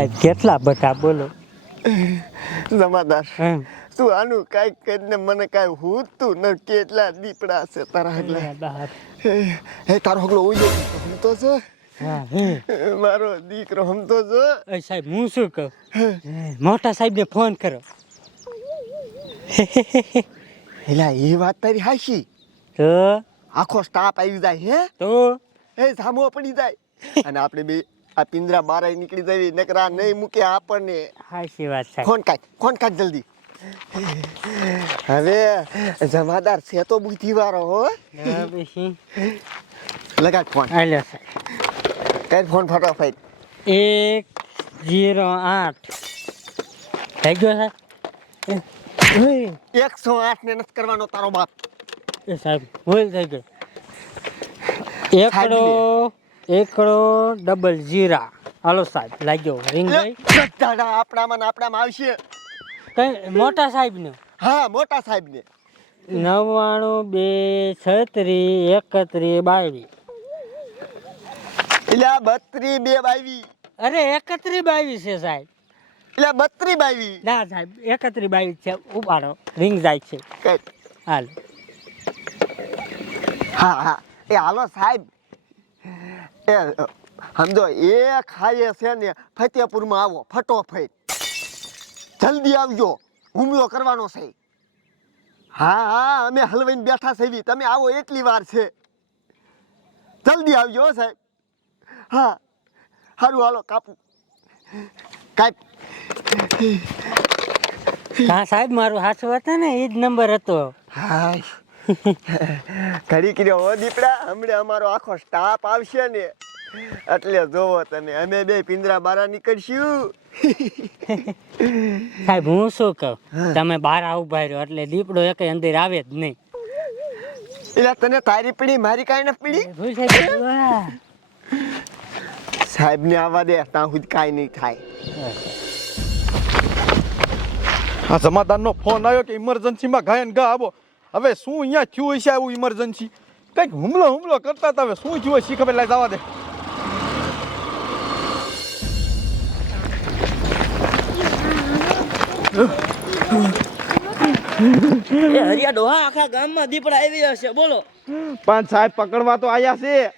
સાહેબ કેટલા બધા બોલો. જમાદાર તું આનું કાંઈક કરીને મને કાંઈ હૂતું ન કેટલા દીપડા છે તારા હગલા. હે તારો હગલો ઉજો હમતો છો મારો દીકરો હમતો છો એ સાહેબ હું શું કહું? મોટા સાહેબને ફોન કરો. એલા એ વાત તારી હાશી તો? આખો સ્ટાફ આવી જાય હે? તો? એ સામો પડી જાય. અને આપણે બે આ પિંજરા બાર નીકળી જવી નકરા નહીં મૂકે આપણને. હાચી વાત છે. ફોન કાઢ ફોન કાઢ જલ્દી. હવે જમાદાર છે તો બુદ્ધિવાળો હો. હા, લગાડ ફોન. હાલો કઈ ફોન ફટાફટ એક જીરો આઠ. થઈ ગયો સાહેબ? એકસો આઠ ને નથી કરવાનો તારો બાપ. એ સાહેબ ભૂલ થઈ ગયો એકડો એકડો ડબલ જીરા. હાલો સાહેબ લાગ્યો. રિંગ ભાઈ દાદા આપણામાં ને આપણામાં આવશે. કઈ મોટા સાહેબ ને હા મોટા સાહેબ ને નવ્વાણું બે છત્રીસ એકત્રીસ બાવીસ એટલે બત્રી બે બાવી. અરે એકત્રીસ બાવી છે સાહેબ. એટલે બત્રી બાવી. ના સાહેબ એકત્રીસ બાવીસ છે. ઉપાડો. રિંગ જાય છે. હાલ. હા હા. એ હાલો સાહેબ. સમજો એ ખાઈએ છે ને ફતેપુરમાં આવો ફટોફટ. જલ્દી આવજો હુમલો કરવાનો છે. હા હા અમે હલવાઈને બેઠા છે તમે આવો એટલી વાર છે. જલ્દી આવજો હો સાહેબ. હા સારું હાલો કાપું. કાપ હા સાહેબ મારું હાથું હતા ને એ જ નંબર હતો. હાય. ઘડી કર્યો હો દીપડા હમણાં અમારો આખો સ્ટાફ આવશે ને. એટલે જોવો તમે અમે બે પિંજરા બારા નીકળશું. સાહેબ હું શું કહું? તમે બહાર ઊભા રહ્યો એટલે દીપડો એક અંદર આવે જ નહીં. એટલે તને તારી પીડી મારી કાંઈ ન પીડી. સાહેબ ને આવવા દે ત્યાં સુધી કાંઈ નહીં થાય. આ જમાદારનો ફોન આવ્યો કે ઇમરજન્સીમાં ગાયન ગા આવો. હવે શું અહીંયા થયું હશે આવું ઇમરજન્સી કંઈક હુમલો હુમલો કરતા હતા. હવે શું થયું હશે ખબર? લાય જવા દે. એ હરિયા ડોહા આખા ગામમાં દીપડા આવી હશે. બોલો. પણ સાહેબ પકડવા તો આયા છે.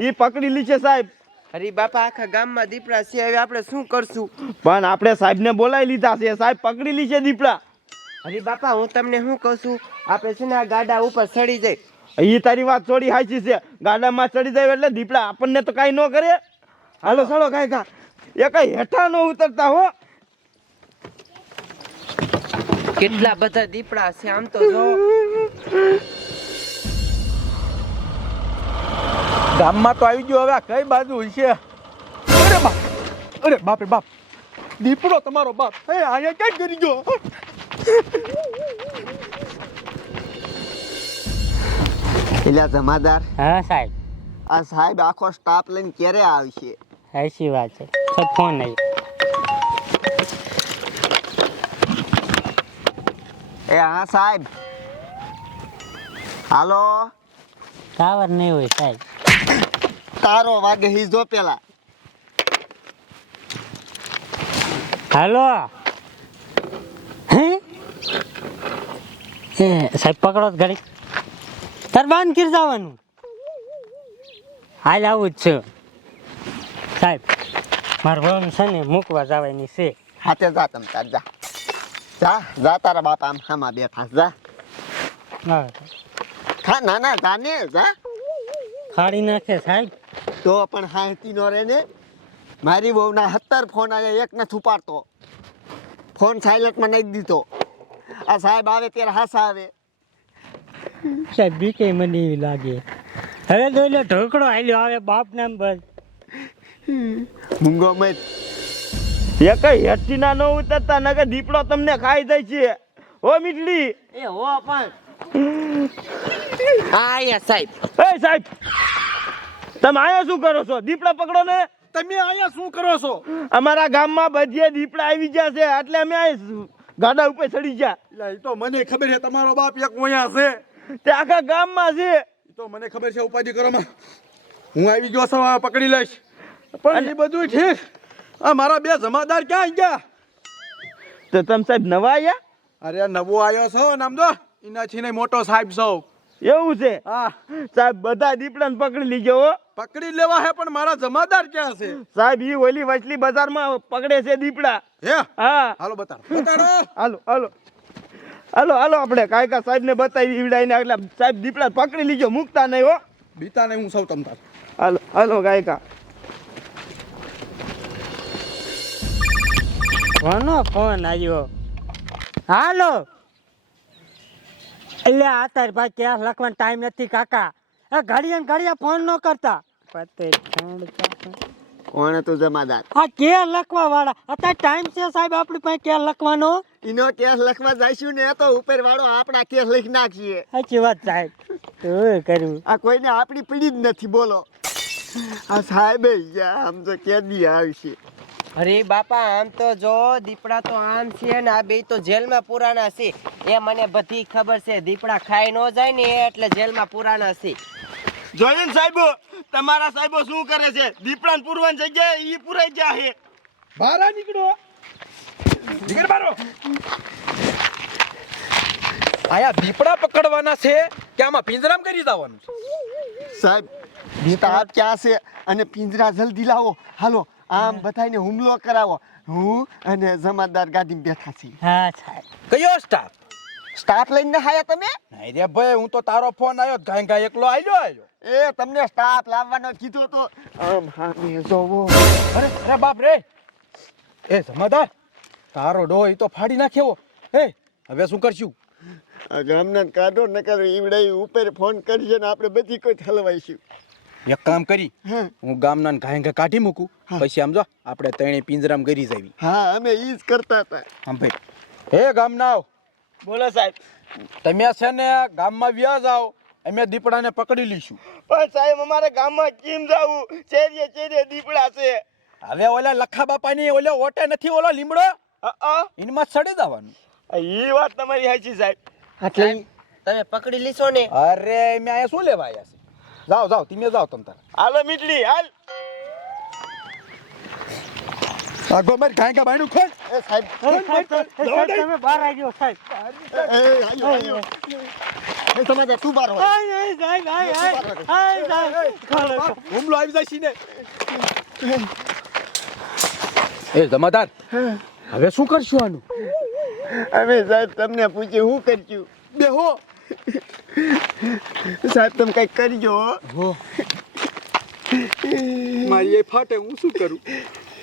એ પકડી લી છે સાહેબ. અરે બાપા આખા ગામમાં દીપડા છે. હવે આપણે શું કરશું? પણ આપણે સાહેબને બોલાવી લીધા છે. સાહેબ પકડી લી છે દીપડા. અરે બાપા હું તમને શું કહું છું? આપણે છે ને આ ગાડા ઉપર ચડી જાય. એ તારી વાત થોડી હાચી છે. ગાડામાં ચડી જાય એટલે દીપડા આપણને તો કાંઈ ન કરે. હાલો ચાલો કાંઈ કા એ કઈ હેઠા ન ઉતરતા હો. કેટલા બધા દીપડા છે આમ તો જો. ગામમાં તો આવી ગયો હવે આ કઈ બાજુ છે અરે બાપ અરે બાપ રે બાપ. દીપડો તમારો બાપ. હે અહીંયા ક્યાં કરી ગયો? એટલે જમાદાર? હા સાહેબ. આ સાહેબ આખો સ્ટાફ લઈને ક્યારે આવશે? સાચી વાત છે. ફોન નહીં. એ હા સાહેબ. હાલો? ટાવર નહીં હોય સાહેબ. તારો વાગે હિજો પેલા. હાલો હે એ સાહેબ પકડો ઘડી તાર બાન કીર જવાનું. હાલ આવું જ છું. સાહેબ મારું ભાવ છે ને મૂકવા જવાની છે. હાથે જા તમ તાર જા. જા જા તારા બાપા આમ હામાં બેઠા જા. હા. ના ના જા ને જા. ખાડી નાખે સાહેબ. તો પણ હાંતી નો રે ને. મારી બહુના સત્તર ફોન આવ્યા એક નથી ઉપાડતો. ફોન સાયલેન્ટમાં નાખી દીધો. આ સાહેબ આવે ત્યારે હાસા આવે. સાહેબ બીકે મને એવી લાગે. હવે જોઈ લો ઢોકળો હાલ્યો આવે બાપ નામ બસ મૂંગો મત એ કઈ હેઠીના ન ઉતરતા નકર દીપડો તમને ખાઈ જાય છે. ઓ મીટલી એ હો પણ. હા આયા સાહેબ. એ સાહેબ તમે આયા શું કરો છો? દીપડા પકડો ને. તમે અહીંયા શું કરો છો? અમારા ગામમાં બધીએ દીપડા આવી ગયા છે એટલે અમે આ ગાડા ઉપર ચડી ગયા. એટલે એ તો મને ખબર છે તમારો બાપ એક અહીંયા છે. તે આખા ગામમાં છે. એ તો મને ખબર છે ઉપાધિ કરવામાં. હું આવી ગયો છું પકડી લઈશ. પણ એ બધું ઠીક. આ મારા બે જમાદાર ક્યાં ગયા? તો તમે સાહેબ નવા આવ્યા અરે નવો આવ્યો છો નામ તો એના છીને મોટો સાહેબ સૌ એવું છે? હા. સાહેબ બધા દીપડાને પકડી લીજો હો. પકડી લેવા હે પણ મારા જમાદાર ક્યાં છે? સાહેબ ઈ ઓલી વચલી બજારમાં પકડે છે દીપડા. હે? હા. હાલો બતાડો. બતાડો. હાલો હાલો. હાલો હાલો આપણે. કાયકા સાહેબ ને બતાવી ઈવડાઈને એટલે સાહેબ દીપડા પકડી લીજો મૂકતા નહીં હો. બીતા નહીં હું સૌ તમ તાર. હાલો હાલો કાયકા. કોનો ફોન આવ્યો? હાલો. એટલે આ તારી ભાઈ ક્યાં લખવાનો ટાઈમ નથી કાકા. ઘડીએ ઘડીએ ફોન ન કરતા. પતે કોણ હતું જમાદાર આ કે લખવા વાળા અત્યારે ટાઈમ છે સાહેબ આપણી પાસે ક્યાં લખવાનો. એનો કેસ લખવા જઈશું ને તો ઉપર વાળો આપણા કેસ લખી નાખીએ સાચી વાત સાહેબ. શું કર્યું? આ કોઈને આપણી પીડી જ નથી બોલો. આ સાહેબ આમ તો કેદી આવશે અરે બાપા આમ તો જો દીપડા તો આમ છે ને આ બે તો જેલમાં પુરાણા છે. એ મને બધી ખબર છે. દીપડા ખાઈ ન જાય ને એટલે જેલમાં પુરાણા છે. જોઈને સાહેબો? તમારા સાહેબો શું કરે છે? દીપડાને પૂરવાની જગ્યાએ ઈ પૂરાઈ ગયા છે. બહાર નીકળો. નીકળ બારો આયા દીપડા પકડવાના છે કે આમાં પિંજરામ કરી દેવાનું છે? સાહેબ દીપડા ક્યાં છે? અને પિંજરા જલ્દી લાવો. હાલો આમ બધાને હુમલો કરાવો. હું અને જમાદાર ગાડીમાં બેઠા છીએ. હા સાહેબ. કયો સ્ટાફ સ્ટાફ લઈને હાયા તમે? નહીં રે ભાઈ હું તો તારો ફોન આવ્યો ગાય ગાય એકલો આવ્યો આવ્યો એ તમને સ્ટાફ લાવવાનો કીધો તો આમ હામે જોવો. અરે અરે બાપ રે. એ જમાદાર તારો ડો એ તો ફાડી નાખ્યો. એ હવે શું કરશું? આ ગામના કાઢો ન કરો ઈવડે ઉપર ફોન કરજે ને આપણે બધી કોઈ ઠલવાઈશું એક કામ કરી હા. હું ગામના ગાય કાઢી મૂકું. પછી આમ જો આપણે ત્રણે પિંજરામ કરી જાવી. હા અમે ઈ જ કરતા હતા. આમ ભાઈ. હે ગામનાઓ બોલો સાહેબ. તમે છે ને ગામમાં વ્યાજ જાઓ અમે દીપડાને પકડી લઈશું. પણ સાહેબ અમારે ગામમાં કેમ જાવું? ચેરીએ ચેરીએ દીપડા છે. હવે ઓલા લખા બાપાની ઓલો ઓટે નથી ઓલો લીમડો? ઇનમાં સડી દેવાનું એ વાત તમારી સાચી સાહેબ. એટલે તમે પકડી લીશો ને? અરે મેં અહીંયા શું લેવા આવ્યા છે? જાઓ જાઓ તમે જાઓ તમ તાર. હાલો મીટલી હાલ. આગો મારી ગાય ગા બાયનું ખોલ. સાહેબ એ સાહેબ તમે બહાર આવી ગયો સાહેબ તું બાર હોય. આય, આય, આય, આય, આય. ખોલો. હુમલો આવી જાય છે એ જમાદાર હવે શું કરશું આનું અમે સાહેબ તમને પૂછ્યું હું કરશું બેહો સાહેબ તમે કંઈક કરજો હો. મારી એ ફાટે હું શું કરું